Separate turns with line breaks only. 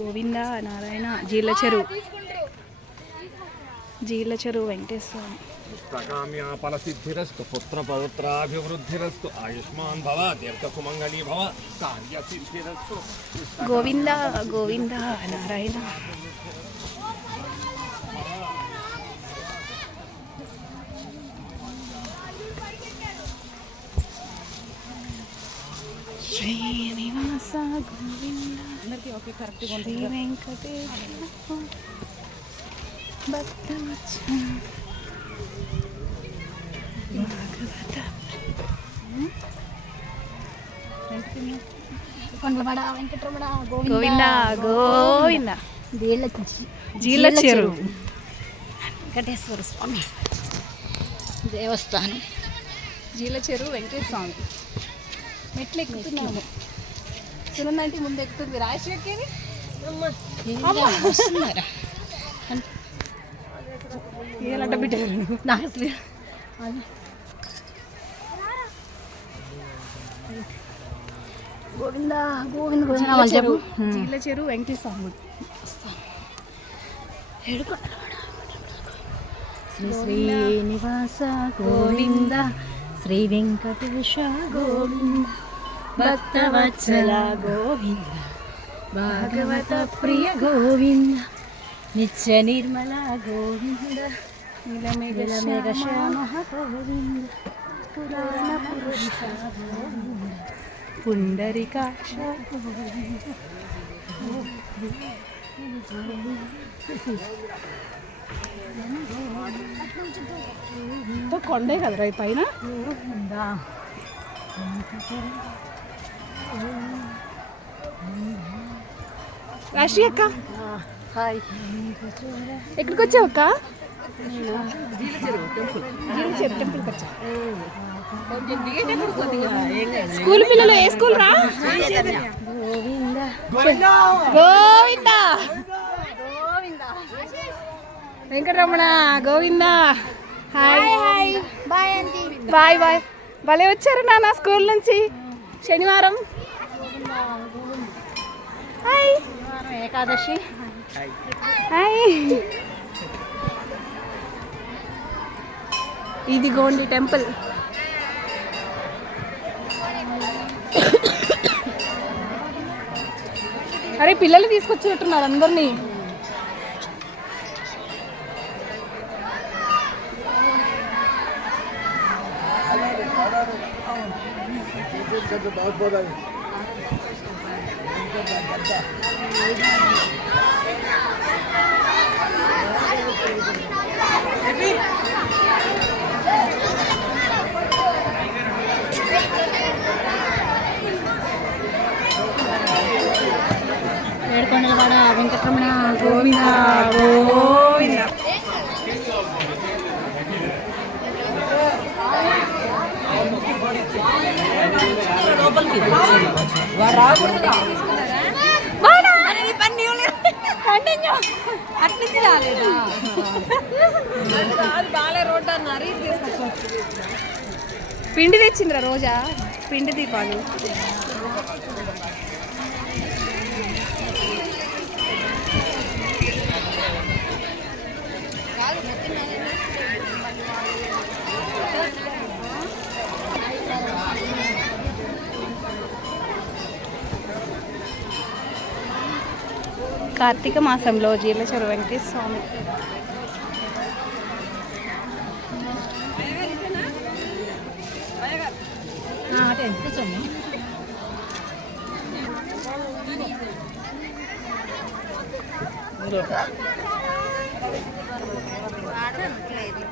గోవింద నారాయణ జీళ్ళ చెరువు. జీళ్ళ చెరువు వెంకటేశ్వర.
ఫలసిద్ధిరస్తు పుత్ర పౌత్రాభివృద్ధిరస్తు ఆయుష్మాన్ భవ భవ
గోవింద గోవింద నారాయణ. శ్రీనివాస గోవింద శ్రీ వెంకటేశ భక్తవత్సల భాగవత
కొండలవాడ వెంకటరమణ
గోవింద గోవింద.
దేళ్ళ
జీళ్ళ చెరువు.
వెంకటేశ్వర స్వామి దేవస్థానం.
జీల చెరువు వెంకటేశ్వర స్వామి. మెట్లు ఎక్కుతున్నాము సునందంటే ముందు ఎక్కుతుంది రాశి ఎక్కేది ఏలంట
నాకు అసలు. గోవింద గోవింద గోవింద
చెరువు వెంకటేశ్వర
ఏడుకొండలవాడ శ్రీ శ్రీనివాస గోవింద శ్రీ వెంకటేశ గోవింద. భక్తవత్సల గోవింద భాగవత ప్రియ గోవింద నిత్య నిర్మల గోవింద
కొండే కదరా ఈ పైన రాశి అక్క.
హాయ్.
ఎక్కడికి వచ్చావు అక్క టెంపుల్కి వచ్చా స్కూల్ పిల్లలు ఏ స్కూల్ రా?
Govinda.
Venkataramana Govinda. Hi. Hi
bye
bye bye. భలే వచ్చారు నాన్న స్కూల్ నుంచి. శనివారం. హాయ్.
ఏకాదశి.
హాయ్. ఇది గోండి టెంపుల్. అరే పిల్లలు తీసుకొచ్చినట్టున్నారు అందరినీ.
ఏడుకొండలవాడ వెంకటరమణ
గోవింద గోవింద
అట్నుంచి రాలేదా
పిండి తెచ్చిండ్రా రోజా? పిండి దీపాలు. కార్తీక మాసంలో జీర్ణచరు వెంకటేశ్వర స్వామి
ఆడలేదు